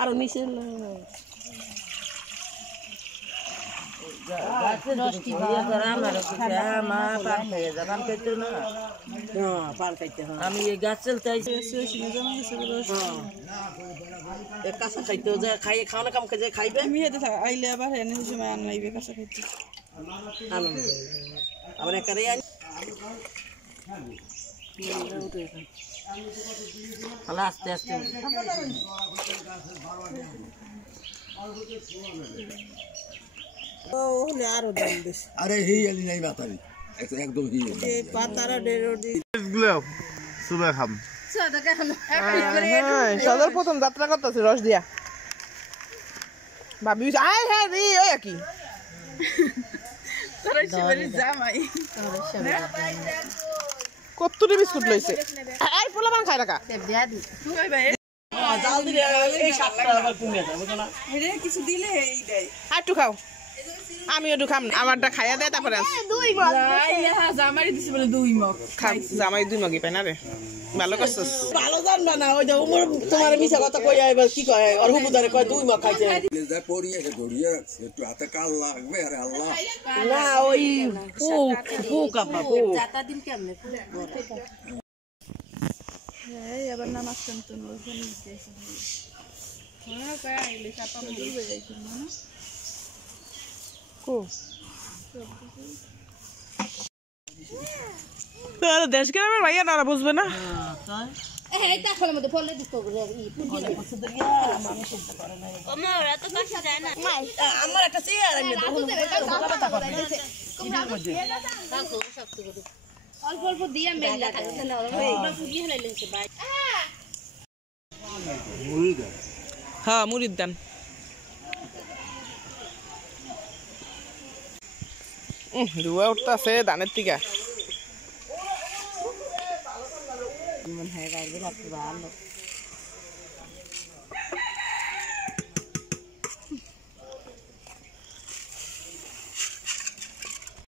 আরো নিচে আমি গাছ চলতে কাঁচা খাইতে খাই খাওয়ানো কাম খাই খাইবে আইলে আবার এনে সময় আনাইবে কাঁচা খাইতে আবার একারে আস্তে আস্তে আরো দাম বেশি আরে হি এলি নাই বাতারি একদম হি পাতারা ডেরো সুবে খাম সদর প্রথম যাত্রা করতেছে রস দিয়া ভাবি আয় হ্যাঁ রে ওই কি কতটি বিস্কুট লইছে এই পোলাপান খাই রাখা কিছু দিলে আর একটু খাও আমি একটু খাম আমারটা খাইয়া দেয় তারপরে জামাই দিছে বলে 2 মগ জামাই 2 মগই পাই না রে ভালো করছস ভালো জানবা না ওই যে উমর তোমার মিছা কথা কই আইবা কি কয় আর হুবুদারে কয় 2 মগ খাইছে যা পড়িয়ে ধরিয়ে রাখছে একটু হাতে কাল লাগবে আরে আল্লাহ না ওই কাপা জাতা দিন কেমনে এই আবার নামাজ কান্ত ওখানে গেছে হ্যাঁ কয় আইলে চাপা মুড়ি হয়ে যাইছে না কো তো দেশ গ্রামের ভাইয়া না বুঝবে না এই তাহলে মধ্যে ফলে দিত ওমরা তো কাছে যায় না আমার একটা চেয়ার আইনে অল্প অল্প দিয়া মেলা তাহলে ওরা পুজি হলাইছে ভাই হ্যাঁ মুড়ির দান ধোয়া উঠতেছে ধানের টিকা মন হয় গাইবে রাখতে ভালো